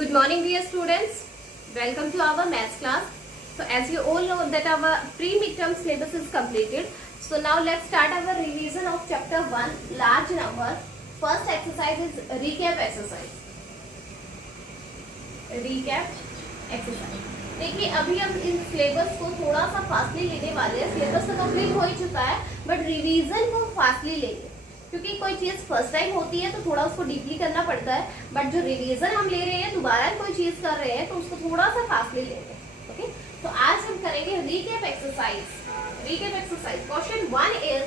Good morning, dear students. Welcome to our maths class. So as you all know that our pre-midterm syllabus is completed. So now let's start our revision of chapter 1, large number. First exercise is recap exercise. Recap exercise. देखिए अभी हम in syllabus को थोड़ा सा fastly लेने वाले हैं. Syllabus तो कंप्लीट हो ही चुका है बट रिवीजन को फास्टली लेंगे क्योंकि कोई चीज फर्स्ट टाइम होती है तो थोड़ा उसको डीपली करना पड़ता है. बट जो रिवीजन हम ले रहे हैं, दोबारा कोई चीज कर रहे हैं तो उसको थोड़ा सा फास्टली लेंगे. ओके, तो आज हम करेंगे recap exercise. Recap exercise question 1 is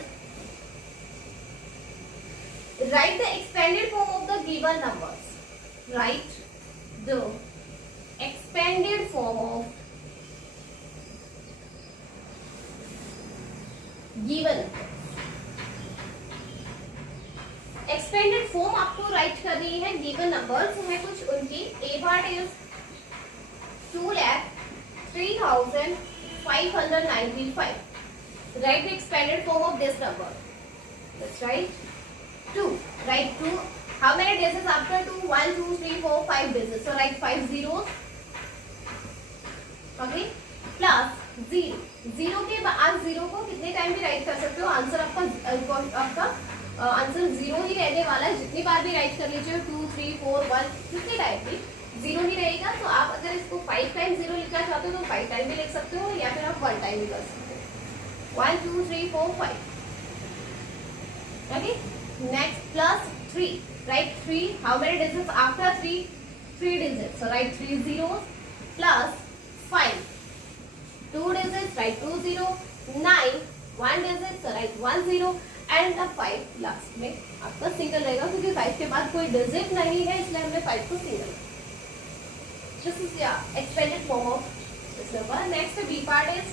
write the expanded form of the given numbers. Write the expanded form of given. Expanded form आपको राइट करनी है. गिवन नंबर्स है कुछ उनकी. A part is 2,03,595. Write the expanded form of this number. Let's write 2. Write 2. How many digits after 2? 1, 2, 3, 4, 5 digits. So write 5 zeros. Okay. Plus 0. 0 के बाद 0 को कितने टाइम भी राइट कर सकते हो. आंसर आपका आंसर 0 ही रहने वाला है. जितनी बार भी राइट कर लीजिए 2, 3, 4, 1 कितने टाइम भी 0 ही रहेगा. तो आप अगर इसको 5 टाइम 0 लिखना चाहते हो तो 5 टाइम भी लिख सकते हो या फिर आप 1 टाइम भी कर सकते हो. 1, 2, 3, 4, 5. Okay. Next plus 3. Right 3. How many digits after 3? 3 digits. So write 3 zeros. Plus 5. 2 digits. Write 2 0. 9. 1 digit. So write 1 0. And 5 last में आपका सिंगल रहेगा क्योंकि 5 के बाद कोई डिजिट नहीं है इसलिए हमने 5 को single. This is the expanded form of this number. Next B part is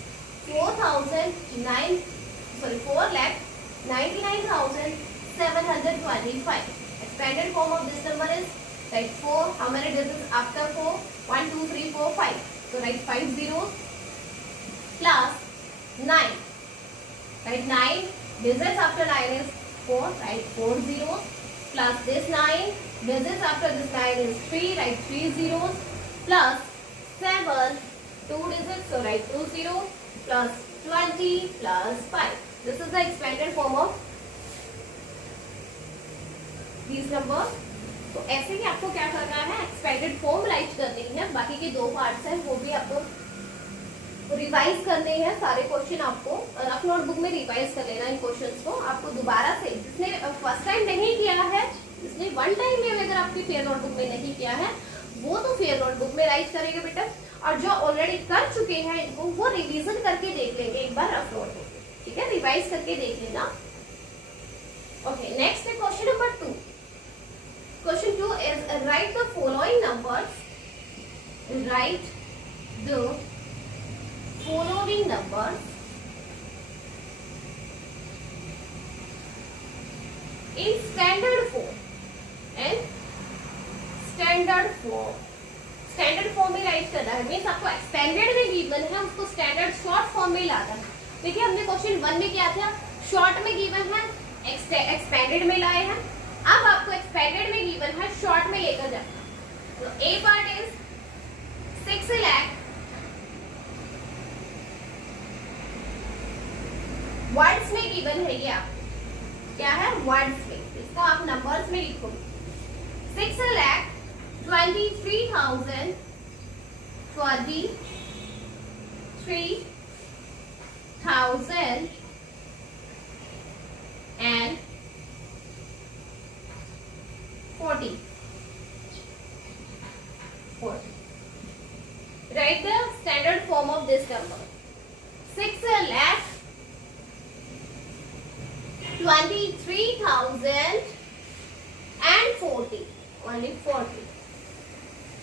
4,99,725. Expanded form of this number is write 4. How many digits after 4? 1, 2, 3, 4, 5. So write 5 zeros plus 9. Write 9. Digits after 9 is 4. Write 4 zeros. Plus this 9. Digits after this 9 is 3. Write 3 zeros. Plus 7. 2 digits. So write 2 zeros. Plus 20 plus 5. This is the expanded form of these numbers. तो ऐसे ही आपको क्या करना है, expanded form right करनी है. बाकी के 2 पार्ट्स हैं वो भी आपको रिवाइज करने हैं. सारे क्वेश्चन आपको रफ नोटबुक में रिवाइज कर लेना. इन क्वेश्चंस को आपको दोबारा से, जिसने फर्स्ट टाइम नहीं किया है, जिसने 1 टाइम में अगर आपकी फेयर नोटबुक में नहीं किया है वो तो फेयर नोटबुक में राइट करेंगे बेटा. और जो ऑलरेडी कर चुके हैं इनको वो रिवीजन करके देख लेंगे एक बार रफ नोटबुक. ठीक है, रिवाइज करके देख लेना. ओके, नेक्स्ट है question number 2. Question 2 is write the following numbers. Write the following numbers in standard form. And standard form में राइट करना है. मीन्स आपको एक्सपेंडेड में गिवन है उसको स्टैंडर्ड शॉर्ट फॉर्म में लाना है. देखिए हमने क्वेश्चन 1 में क्या था, शॉर्ट में गिवन है, एक्सपेंडेड में लाए हैं. अब आपको एक्सपेंडेड में गिवन है, शॉर्ट में लेकर जाना. तो ए पार्ट इज 6 लाख. वर्ड्स में गिवन है ये आपको. क्या है? वर्ड्स में. इसको आप नंबर्स में लिखोगे. 6,23,000 and 40. Write the standard form of this number. 6,23,000 and 40. Only 40.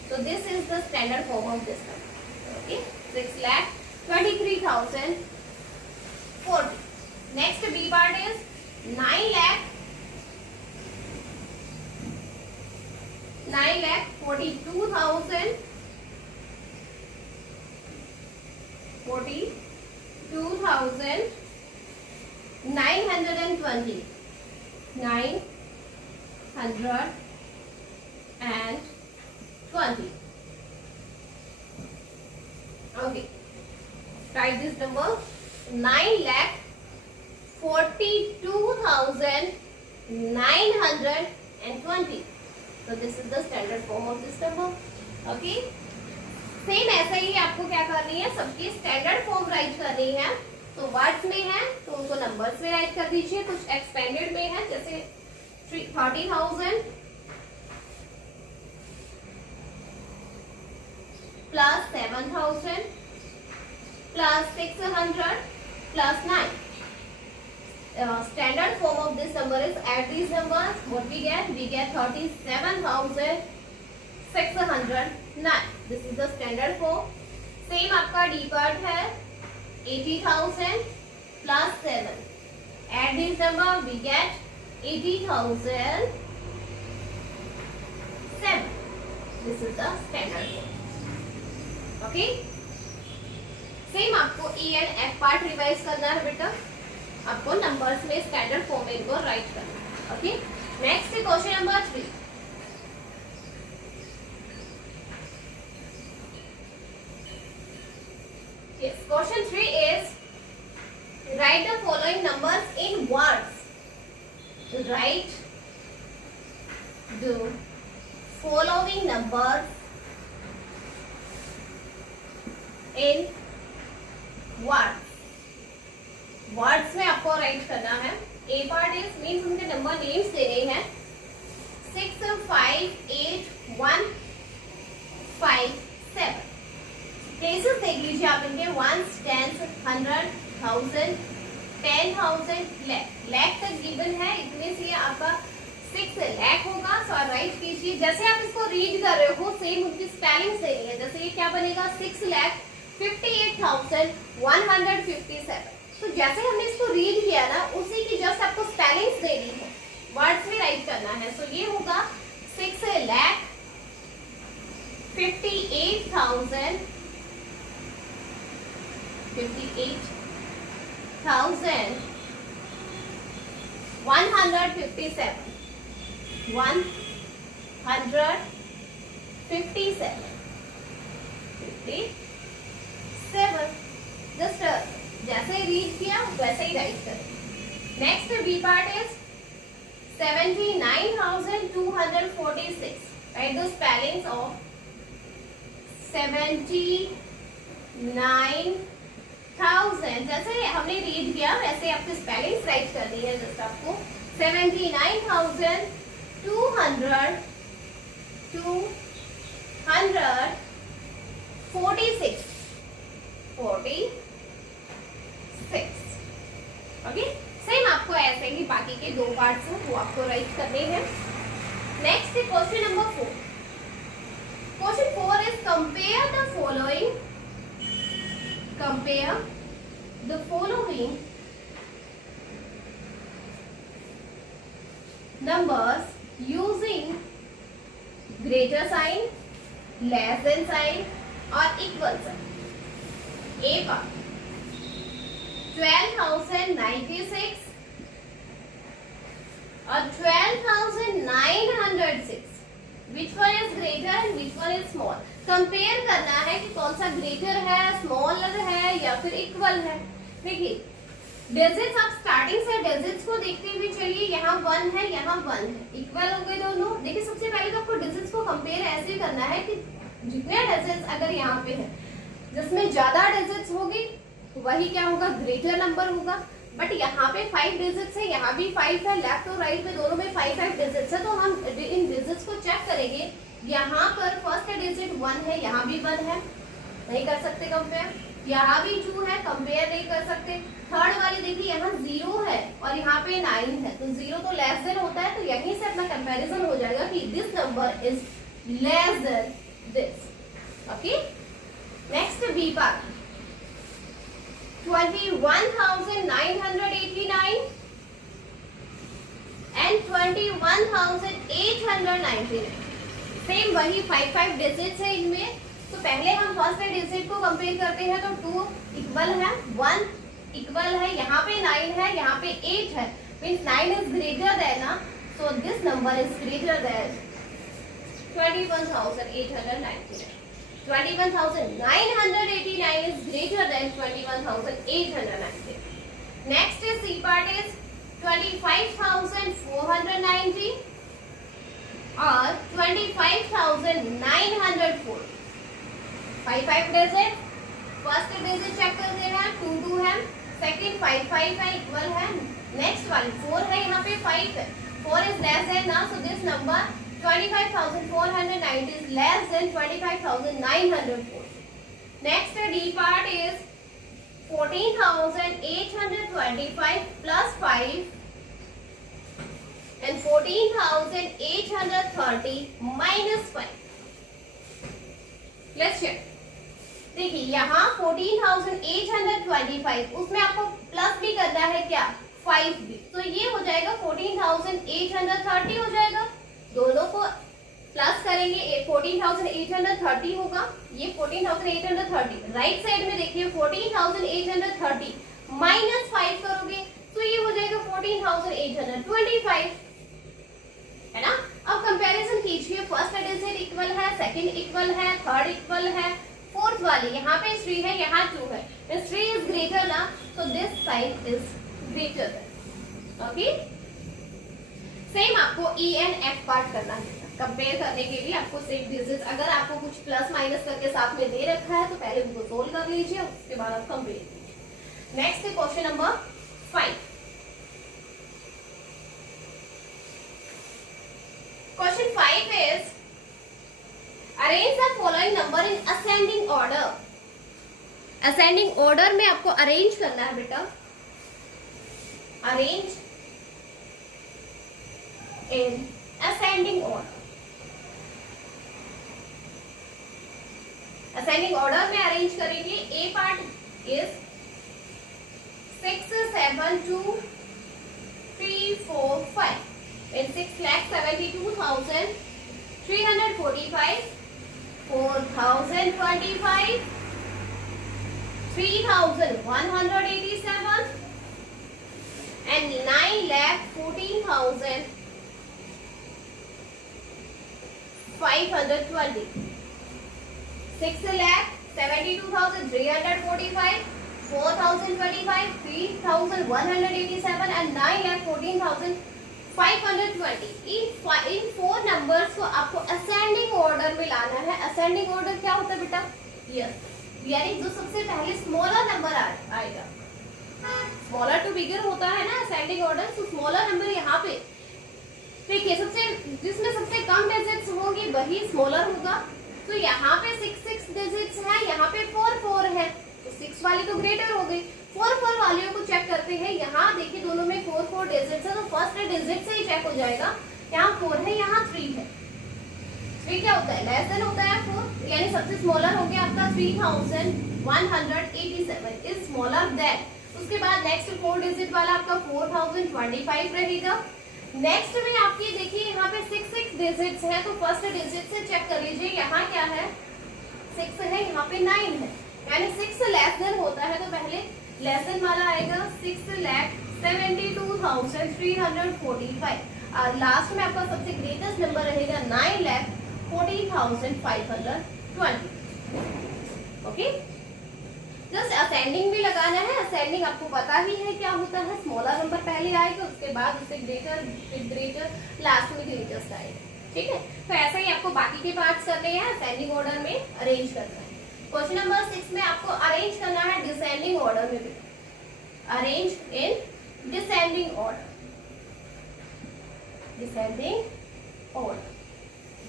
So this is the standard form of this number. Okay, 6,23,040. Next B part is 9,42,000 920. 920. Okay, write this number 9,42,920. So this is the standard form of this number. Okay, same ऐसा ही आपको क्या करनी है, सबकी standard form right करनी है. तो words में है तो उनको नंबर्स में राइट कर दीजिए. कुछ एक्सपेंडेड में है जैसे 30,000 plus 7,000 plus 600 plus 9. Standard form of this number is add these numbers. What we get? We get 37,609. This is the standard form. Same आपका D part है 80,000 plus 7. Add this number, we get 80,007. This is the standard form. Okay. Same आपको E and F part revise करना है बेटा. आपको numbers में standard form में इनको राइट करना है. Okay, next question number 3. Yes, question 3 is write the following numbers in words. Write the following numbers in words. Words में आपको राइट करना है. ए पार्ट इज मीन्स उनके नंबर नेम्स लेने हैं. 6, 5, 8, 1, 5, 7. प्लेसेस देख लीजिए आप इनके. 1, 10, 100, 1000, 10,000, लाख तक गिवन है. इतने से आपका 6 लाख होगा. सो राइट कीजिए. जैसे आप इसको रीड कर रहे हो सेम उनकी स्पेलिंग सही है. जैसे ये क्या बनेगा 6,58,157. तो जैसे हमने इसको रीड किया ना उसी की जस्ट आपको स्पेलिंग्स देनी है, वर्ड्स में राइट करना है. सो ये होगा 6,58,157 157. जस्ट जैसे रीड किया वैसे ही राइट करें. Next B part is 79,246. Write the spellings of 79,000. जैसे हमने रीड किया वैसे आपकी स्पेलिंग्स राइट करनी है. जस्ट आपको 79,246. ओके, सेम आपको ऐसे ही बाकी के दो पार्ट्स हैं वो आपको राइट करने हैं. Next question number 4. Question 4 is compare the following numbers using greater sign, less than sign और इक्वल साइन. ए पार्ट 12,096 और 12,906. Which one is greater and which one is small? Compare करना है कि कौन सा ग्रेटर है, स्मॉलर है या फिर इक्वल है. देखिए डिजिट्स आप स्टार्टिंग से डिजिट्स को देखते हुए चलिए. यहाँ 1 है, यहाँ 1 है, इक्वल हो गए दोनों. देखिए सबसे पहले तो आपको डिजिट्स को कंपेयर ऐसे करना है कि जितने डिजिट्स अगर यहाँ पे है जिसमें ज्यादा डिजिट्स होगी वही क्या होगा, ग्रेटर नंबर होगा. बट यहाँ पे 5 डिजिट्स है, यहाँ भी 5 है, लेफ्ट और राइट में दोनों में 5 डिजिट्स है. तो हम इन डिजिट्स को चेक करेंगे. यहाँ पर फर्स्ट डिजिट 1 है, यहाँ भी 1 है, नहीं कर सकते कंपेयर. यहाँ भी 2 है, कंपेयर नहीं कर सकते. थर्ड वाली देखिए यहाँ 0 है और यहाँ पे 9 है. तो 0 तो लेस देन होता है. तो यहीं से अपना कंपैरिजन हो जाएगा कि this number is less than this. Okay, next B part 21,989 and 21,899. Same वही 5 डिजिट्स है इनमें. तो पहले हम फर्स्ट डिजिट को कंपेयर करते हैं. तो 2 इक्वल है, 1 इक्वल है, यहाँ पे 9 है, यहाँ पे 8 है. मीन्स 9 इज ग्रेटर देन ना. So this number is greater than 21,899. 21,989 is greater than 21,890. Next is C part is 25,490 or 25,904. 5 digit, first digit check कर देना है, 2 2 है, सेकंड 5 5 है, इक्वल है, नेक्स्ट वन 4 है, यहाँ पे 5 है, 4 is less than now, so this number 25,490 is less than 25,904. Next D part is 14,825 plus 5 and 14,830 minus 5. Let's check. देखिए यहाँ 14,825 उसमें आपको प्लस भी करना है क्या, 5 भी, तो ये हो जाएगा 14,830 हो जाएगा, दोनों को प्लस करेंगे 14,830 होगा, ये 14,830 राइट साइड में देखिए 14,830 माइनस 5 करोगे तो ये हो जाएगा 14,825, है ना। अब कंपैरिजन कीजिए, फर्स्ट डिजिट इक्वल है, सेकंड इक्वल है, थर्ड इक्वल है, फोर्थ वाली यहाँ पे 3 है, यहाँ 2 है, 3 इज ग्रेटर ना, तो this sign is greater, okay. Same आपको ई एंड एफ पार्ट करना है, कंपेयर करने के लिए आपको सेम डिजिट, अगर आपको कुछ प्लस माइनस करके साथ में दे रखा है तो पहले उनको सोल्व कर लीजिए, उसके बाद आप कंपेयर कीजिए। नेक्स्ट है question number 5। Question 5 is arrange the following number in ascending order. Ascending order में आपको अरेंज करना है बेटा, arrange in ascending order. Ascending order में अरेंज करेंगे, ए part is 6 7 2 3 4 5 and 6,72,345, 4,025, 3,187 and 9,14,520. 6,72,345, 4,025, 3,187 and 9,14,520. In 4 numbers को आपको असेंडिंग ऑर्डर में लाना है। असेंडिंग ऑर्डर क्या होता है बेटा, यस, यानी जो सबसे पहले स्मॉलर नंबर आएगा, स्मॉलर टू बिगर होता है ना असेंडिंग ऑर्डर, तो स्मॉलर नंबर यहाँ पे देखिए, सबसे जिसमें सबसे कम डिजिट्स होंगे वही स्मॉलर होगा, तो यहाँ पे 6 डिजिट्स है, यहाँ पे 4 है, तो 6 वाली तो ग्रेटर हो गई, 4 वालियों को चेक करते हैं। यहाँ देखिए दोनों में 4 डिजिट्स है, तो फर्स्ट डिजिट से ही चेक हो जाएगा, यहाँ 4 है, यहाँ 3 है। 3 क्या होता है, लेस देन होता है 4, यानी सबसे स्मॉलर हो गया आपका 3,187 इज स्मॉलर देन। उसके बाद नेक्स्ट 4 डिजिट वाला आपका 4,025 रहेगा। नेक्स्ट में आपकी देखिए यहाँ पे 6 डिजिट्स है, तो फर्स्ट डिजिट से चेक कर लीजिए, यहाँ क्या है 6 है, यहाँ पे 9 है, यानी 6 लेस देन होता है, तो पहले लेस देन वाला आएगा 6,72,345 और लास्ट में आपका सबसे ग्रेटेस्ट नंबर रहेगा 9,14,520, ओके। जस्ट असेंडिंग भी लगाना है, असेंडिंग आपको पता ही है क्या होता है, स्मॉलर नंबर पहले आएगा, उसके बाद उससे ग्रेटर, फिर ग्रेटर, लास्ट में ग्रेटेस्ट आएगा, ठीक है। तो ऐसा ही आपको बाकी के पार्ट्स करने हैं, असेंडिंग ऑर्डर में अरेंज करना है। क्वेश्चन नंबर 6 में आपको अरेंज करना है डिसेंडिंग ऑर्डर में भी, arrange in descending order, descending order.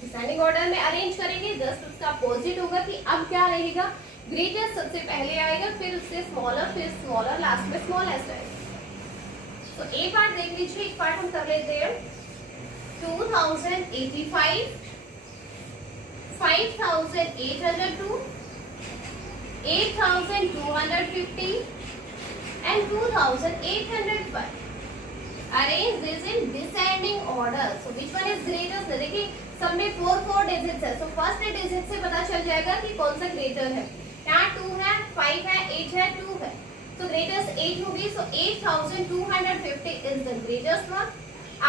Descending order में अरेंज करेंगे, जस्ट उसका अपोजिट होगा कि अब क्या रहेगा, ग्रेटेस्ट सबसे पहले आएगा, फिर उससे स्मॉलर, फिर स्मॉलर, लास्ट में स्मॉलेस्ट आएगा। तो ए पार्ट देख लीजिए, एक पार्ट हम कर लेते हैं, 2,085, 5,802, 8,250 and 2,805. Arrange this in descending order. So which one is greatest? देखिए सब में 4 डिजिट्स है, so फर्स्ट डिजिट से पता चल जाएगा कि कौन सा ग्रेटर है। यहाँ 2 है, 5 है, 8 है, 2 है, so greatest 8 होगी, so 8,250 is the greatest one.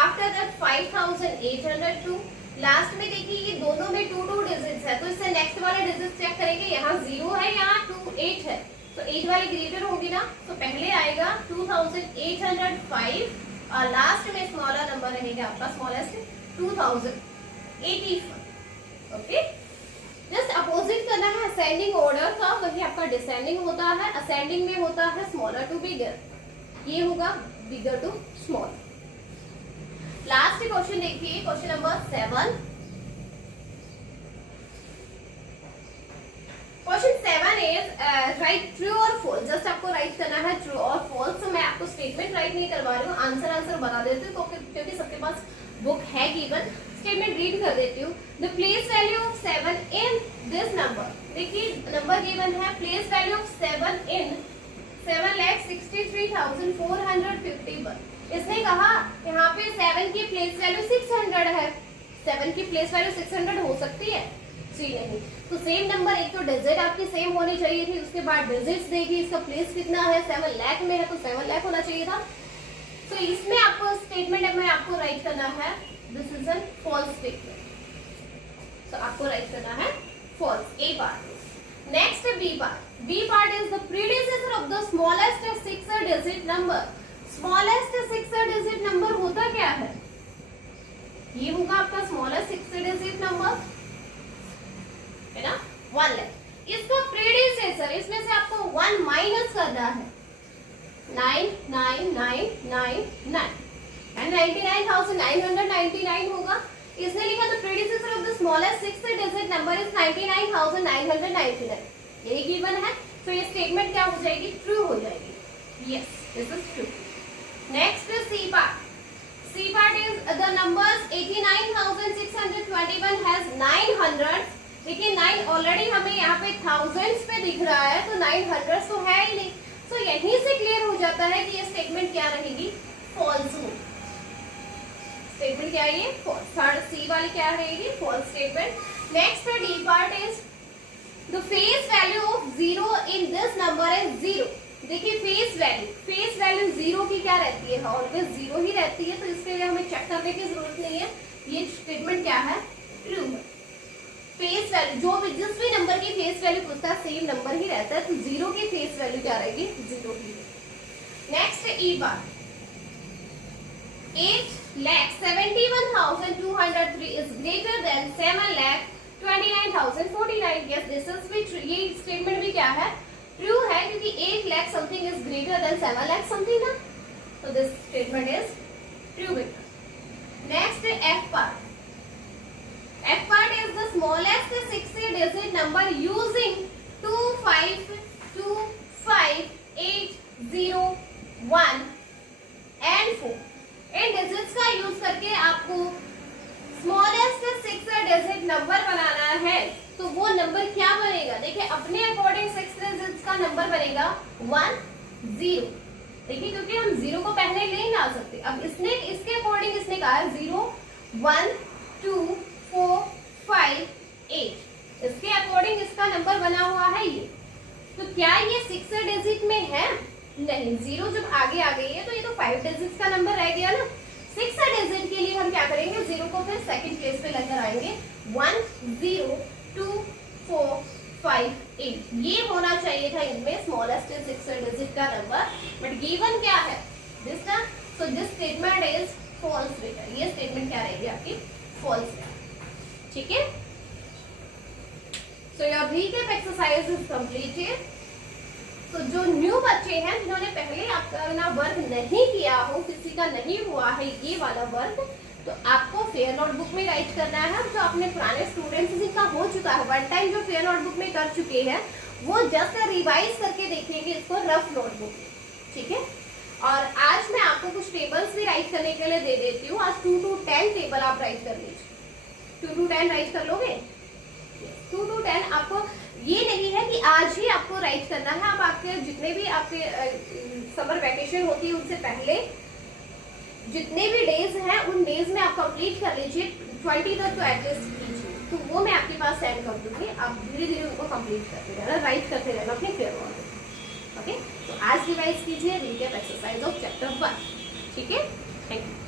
After that 5,802, last में देखिए ये दोनों में 2 डिजिट्स है, तो इससे नेक्स्ट वाले डिजिट चेक करेंगे, यहाँ 0 है, यहाँ 8 है, तो 8 वाली ग्रेटर होगी ना, तो पहले आएगा 2805 और लास्ट में स्मॉलर नंबर रहेगा आपका स्मॉलेस्ट 2085। ओके, जस्ट अपोजिट करना है असेंडिंग ऑर्डर का, वही आपका डिसेंडिंग होता है, असेंडिंग में होता है स्मॉलर टू बिगर, ये होगा बिगर टू स्मॉल। लास्ट क्वेश्चन देखिए, question number 7। Question 7 is right true और फॉल्स। जस्ट आपको राइट करना है ट्रू और फॉल्स। मैं आपको स्टेटमेंट राइट नहीं करवा रही हूँ, आंसर बता देती हूँ क्योंकि सबके पास बुक है गिवन। स्टेटमेंट रीड कर देती हूँ। The place value of 7 in this number, देखिए नंबर गिवन है, प्लेस वैल्यू ऑफ 7 इन 7,63,451। इसने कहा यहाँ पे 7 की प्लेस वैल्यू 600 है, 7 की प्लेस वैल्यू 600 हो सकती है? जी नहीं। तो सेम नंबर, एक तो डिजिट आपकी सेम होनी चाहिए थी, उसके बाद डिजिट्स देखिए इसका प्लेस कितना है, 7 लाख में है तो 7 लाख होना चाहिए था। तो इसमें आपको स्टेटमेंट में आपको राइट करना है this is an false statement, तो आपको राइट करना है false, A part. Next B part. B part is the predecessor of the smallest 6 digit number. Smallest 6 digit number होता क्या है? ये होगा आपका स्मॉलेस्ट 6 डिजिट नंबर, है ना, 1 लाख। इसका प्रीडिसेसर, इसमें से आपको 1 माइनस करना है, 99999 एंड 99,999 होगा। इसने लिखा the predecessor of the smallest 6 digit number is 99,999, यही गिवन है, तो ये स्टेटमेंट क्या हो जाएगी? ट्रू हो जाएगी। Yes, this is true. Next C part. C part is the numbers 89,621 has 900। देखिए 9 ऑलरेडी हमें यहाँ पे थाउजेंड्स पे दिख रहा है, तो 900 तो है ही नहीं, तो यहीं से क्लियर हो जाता है कि ये स्टेटमेंट क्या रहेगी? फॉल्स होगी। स्टेटमेंट क्या है ये? फॉल्स। थर्ड सी वाली क्या रहेगी? False statement. Next D part is the face value of 0 in this number is 0। देखिए फेस वैल्यू 0 की क्या रहती है? ऑलवेज 0 ही रहती है, तो इसके लिए हमें चेक करने की जरूरत नहीं है। ये स्टेटमेंट क्या है? ट्रू है। फेस वैल्यू जो भी जिस भी नंबर की फेस वैल्यू पूछता है सेम नंबर ही रहता है, तो 0 की फेस वैल्यू क्या रहेगी? 0 ही। नेक्स्ट ई बार 8,71,203 is greater than 7,29,049. Yes, this is भी true. ये स्टेटमेंट भी क्या है? ट्रू है, क्योंकि 8 lakh something is greater than 7 lakh something ना, तो दिस स्टेटमेंट इज ट्रू बेटा। Next F part. F part is the smallest 6-digit number using 2525801 and 4 in digits का यूज करके आपको स्मॉलेस्ट 6-digit नंबर बनाना है, तो वो नंबर क्या बनेगा? देखिए अपने अकॉर्डिंग 6 डिजिट्स का नंबर बनेगा 1 0। देखिए क्योंकि हम 0 को पहले नहीं ला सकते, अब इसने इसके अकॉर्डिंग इसने कहा 0 1 2 4 5 8, इसके अकॉर्डिंग इसका नंबर बना हुआ है ये। तो क्या ये 6 डिजिट में है? नहीं, 0 जब आगे आ गई है तो ये तो 5 डिजिट का नंबर रह गया ना। 6 डिजिट के लिए हम क्या करेंगे? 0 को फिर सेकंड प्लेस पे लेकर आएंगे, 1 0 2 4 5 8, ये होना चाहिए था इनमें स्मॉलेस्ट 6 डिजिट का नंबर, बट गिवन क्या है? दिस ना, so this statement is false बेटा। ये स्टेटमेंट क्या रहेगी आपकी? फॉल्स। ठीक है, so your recap exercise is completed. तो जो न्यू बच्चे हैं जिन्होंने पहले आपका वर्क नहीं किया हो, किसी का नहीं हुआ है ये वाला वर्क, तो आपको फेयर नोटबुक में राइट करना है। जो अपने पुराने स्टूडेंट्स जिनका हो चुका है, वन टाइम जो फेयर नोटबुक में कर चुके हैं, वो जस्ट रिवाइज करके देखेंगे इसको रफ नोटबुक। ठीक है, और आज मैं आपको कुछ टेबल्स भी राइट करने के लिए दे देती हूँ। आज 2 to 10 टेबल आप राइट कर लीजिए। 2 to 10 राइट कर लोगे? 2 to 10 आपको ये नहीं है कि आज ही आपको राइट करना है, आप आपके जितने भी आपके समर वैकेशन होती है उनसे पहले जितने भी डेज हैं उन डेज में आप कंप्लीट कर लीजिए, 20 तक तो एटलीस्ट कीजिए, तो वो मैं आपके पास सेंड कर दूंगी। आप धीरे धीरे उनको कंप्लीट करते रहना, राइट करते रहना अपने फेयर नोटबुक। ओके, तो आज रिवाइज कीजिए रीकैप एक्सरसाइज ऑफ चैप्टर 1। ठीक है, थैंक यू।